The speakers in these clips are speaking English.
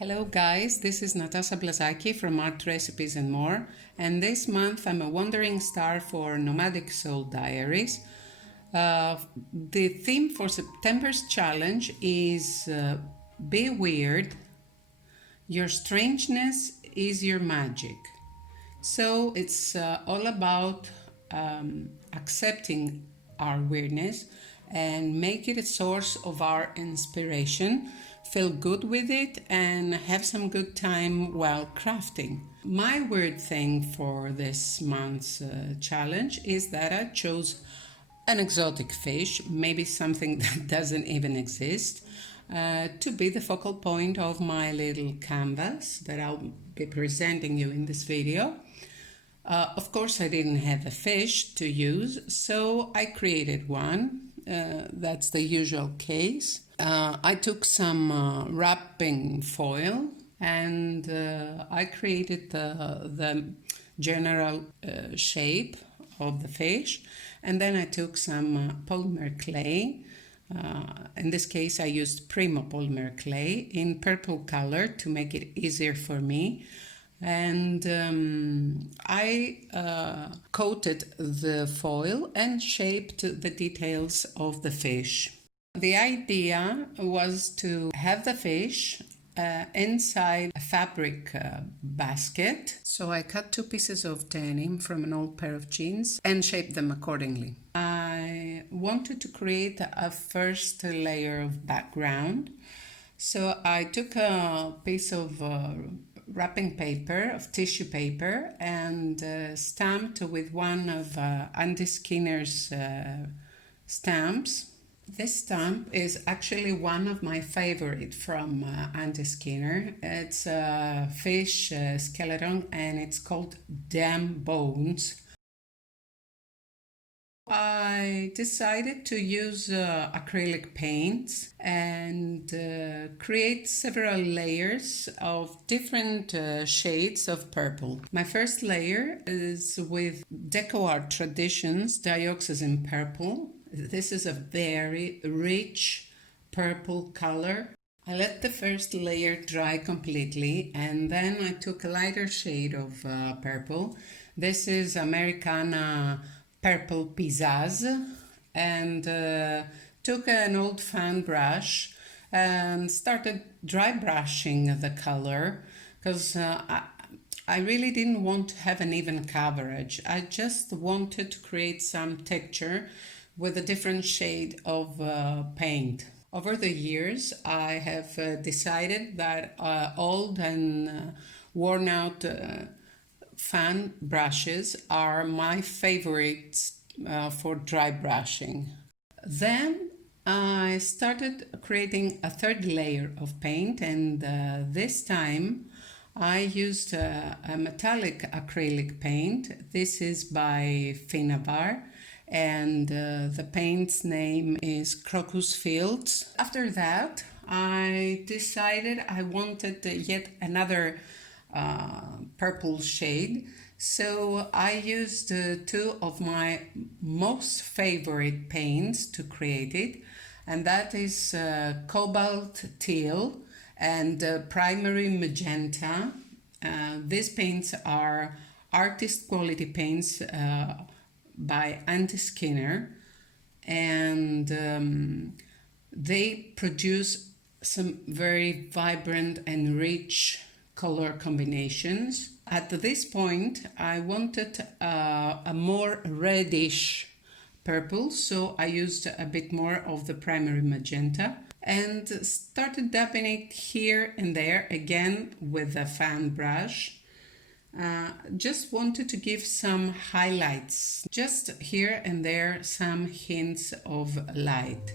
Hello guys, this is Natassa Blazaki from Art Recipes and More, and this month I'm a wandering star for Nomadic Soul Diaries. The theme for September's challenge is Be Weird, Your Strangeness is Your Magic. So it's all about accepting our weirdness and make it a source of our inspiration, feel good with it, and have some good time while crafting. My weird thing for this month's challenge is that I chose an exotic fish, maybe something that doesn't even exist, to be the focal point of my little canvas that I'll be presenting you in this video. Of course, I didn't have a fish to use, so I created one. That's the usual case. I took some wrapping foil and I created the general shape of the fish, and then I took some polymer clay. In this case I used Primo polymer clay in purple color to make it easier for me, and I coated the foil and shaped the details of the fish. The idea was to have the fish inside a fabric basket. So I cut 2 pieces of denim from an old pair of jeans and shaped them accordingly. I wanted to create a first layer of background. So I took a piece of wrapping paper, of tissue paper, and stamped with one of Andy Skinner's stamps. This stamp is actually one of my favorite from Andy Skinner. It's a fish skeleton and it's called Damn Bones. I decided to use acrylic paints and create several layers of different shades of purple. My first layer is with Deco Art Traditions Dioxazine Purple. This is a very rich purple color. I let the first layer dry completely, and then I took a lighter shade of purple. This is Americana Purple Pizzazz, and took an old fan brush and started dry brushing the color, because I really didn't want to have an even coverage. I just wanted to create some texture with a different shade of paint. Over the years, I have decided that old and worn out fan brushes are my favorites for dry brushing. Then I started creating a third layer of paint, and this time I used a metallic acrylic paint. This is by Finavar, and the paint's name is Crocus Fields. After that, I decided I wanted yet another purple shade, so I used 2 of my most favorite paints to create it, and that is Cobalt Teal and Primary Magenta. These paints are artist quality paints by Andy Skinner, and they produce some very vibrant and rich color combinations. At this point, I wanted a more reddish purple, so I used a bit more of the Primary Magenta and started dabbing it here and there, again with a fan brush. Just wanted to give some highlights, just here and there, some hints of light.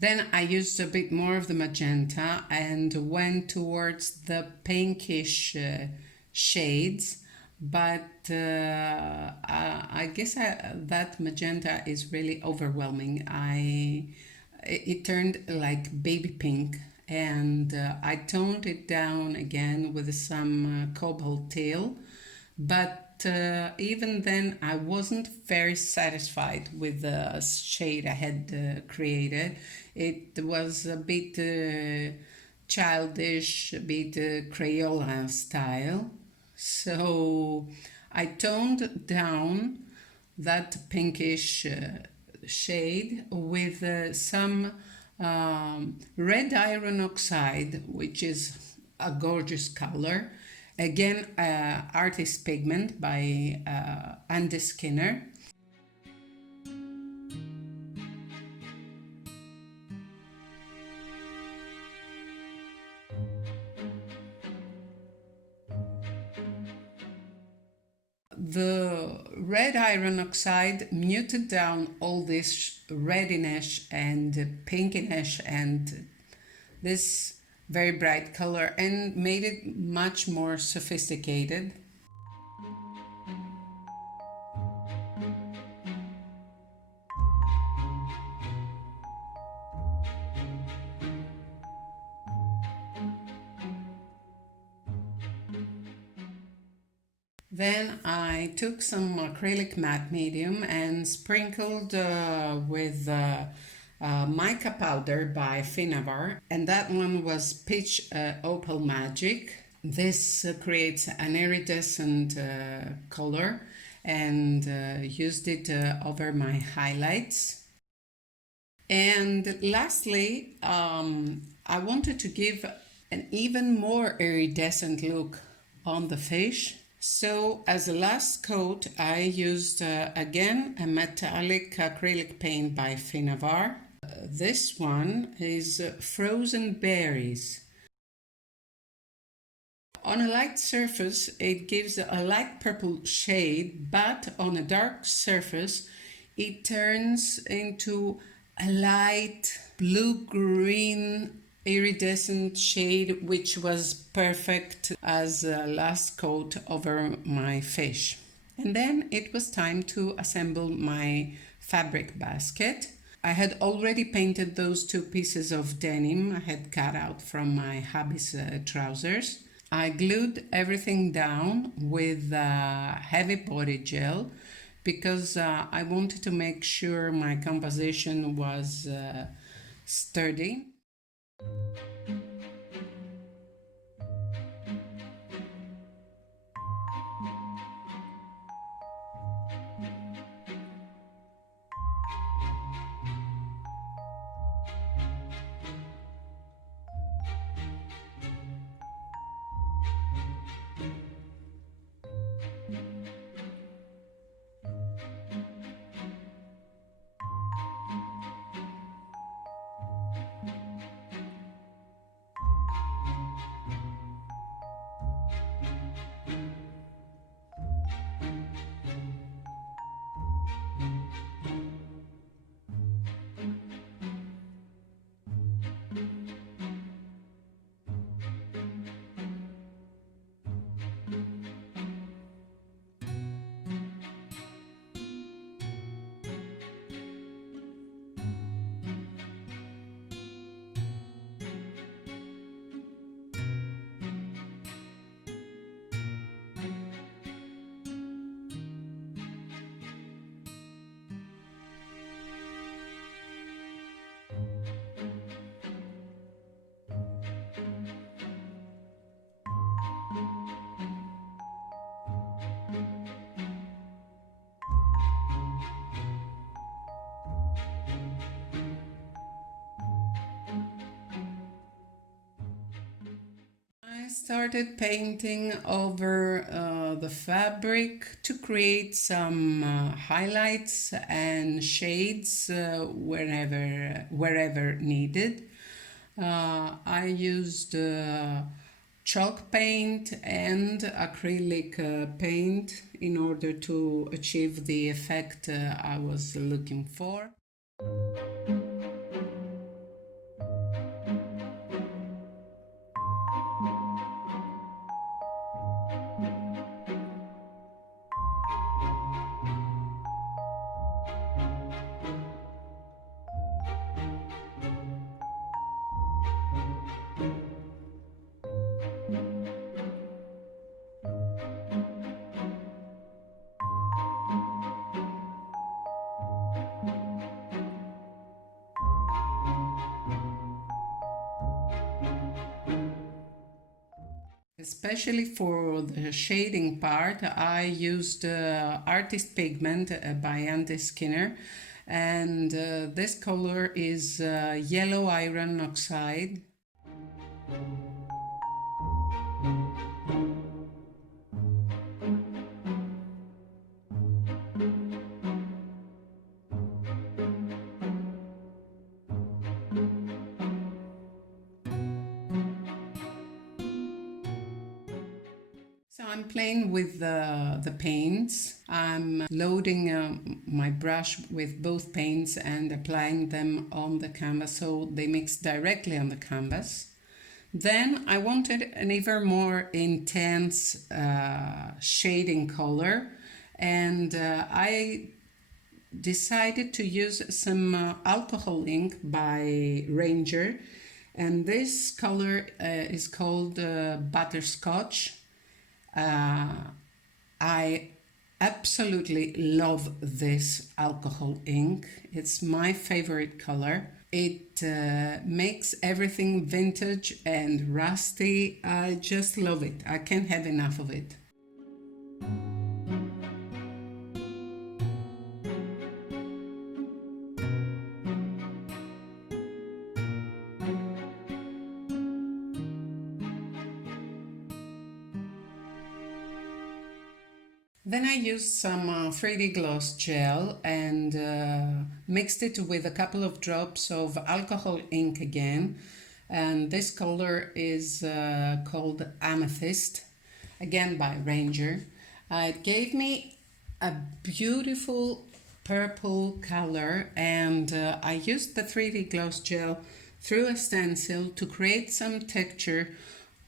Then I used a bit more of the magenta and went towards the pinkish shades, but I guess that magenta is really overwhelming. It turned like baby pink, and I toned it down again with some cobalt teal, but even then I wasn't very satisfied with the shade I had created. It was a bit childish, a bit Crayola style. So I toned down that pinkish shade with some red iron oxide, which is a gorgeous color. Again, Artist Pigment by Andy Skinner. The red iron oxide muted down all this reddiness and pinkiness and this very bright color and made it much more sophisticated. Then I took some acrylic matte medium and sprinkled with mica powder by Finavar, and that one was Peach Opal Magic. This creates an iridescent color, and used it over my highlights. And lastly, I wanted to give an even more iridescent look on the fish. So as a last coat, I used again a metallic acrylic paint by Finavar. This one is Frozen Berries. On a light surface, it gives a light purple shade, but on a dark surface, it turns into a light blue-green iridescent shade, which was perfect as a last coat over my fish. And then it was time to assemble my fabric basket. I had already painted those two pieces of denim I had cut out from my hubby's trousers. I glued everything down with heavy body gel because I wanted to make sure my composition was sturdy. I started painting over the fabric to create some highlights and shades wherever needed. I used chalk paint and acrylic paint in order to achieve the effect I was looking for. Especially for the shading part, I used Artist Pigment by Andy Skinner, and this color is Yellow Iron Oxide. So I'm playing with the paints. I'm loading my brush with both paints and applying them on the canvas so they mix directly on the canvas. Then I wanted an even more intense shading color, and I decided to use some alcohol ink by Ranger, and this color is called Butterscotch. I absolutely love this alcohol ink. It's my favorite color. It makes everything vintage and rusty. I just love it. I can't have enough of it. Then I used some 3D gloss gel and mixed it with a couple of drops of alcohol ink again. And this color is called Amethyst, again by Ranger. It gave me a beautiful purple color, and I used the 3D gloss gel through a stencil to create some texture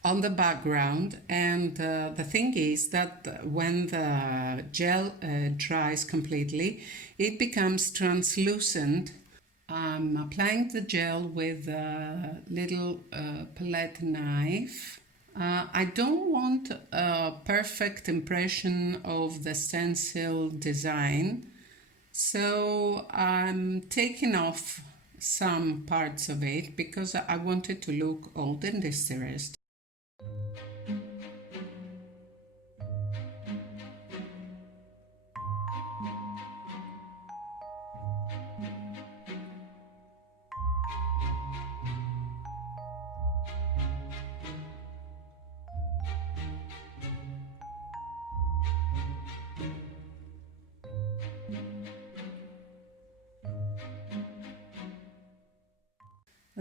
on the background. And the thing is that when the gel dries completely, it becomes translucent. I'm applying the gel with a little palette knife. I don't want a perfect impression of the stencil design, so I'm taking off some parts of it because I want it to look old and distressed.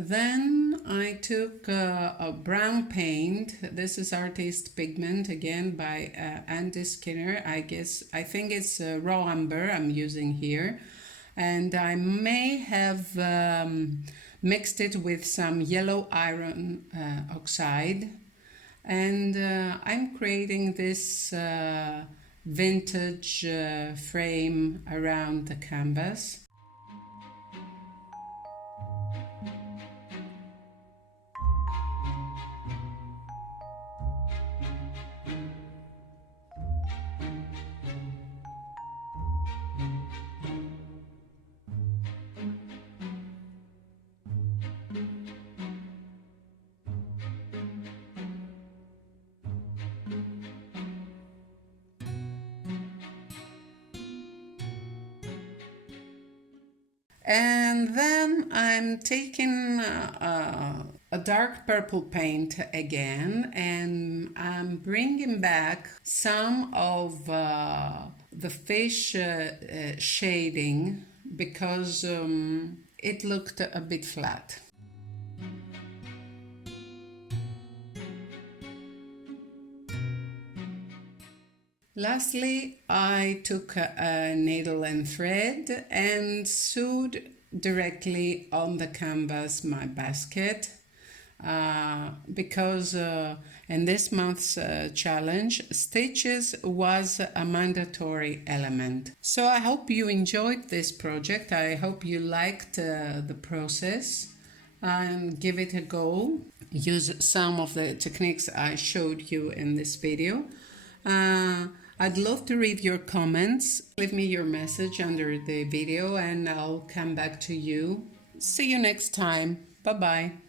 Then I took a brown paint. This is Artist Pigment, again by Andy Skinner. I think it's raw umber I'm using here. And I may have mixed it with some yellow iron oxide. And I'm creating this vintage frame around the canvas. And then I'm taking a dark purple paint again, and I'm bringing back some of the fish shading because it looked a bit flat. Lastly, I took a needle and thread and sewed directly on the canvas my basket because in this month's challenge, stitches was a mandatory element. So I hope you enjoyed this project. I hope you liked the process, and give it a go. Use some of the techniques I showed you in this video. I'd love to read your comments. Leave me your message under the video and I'll come back to you. See you next time. Bye-bye.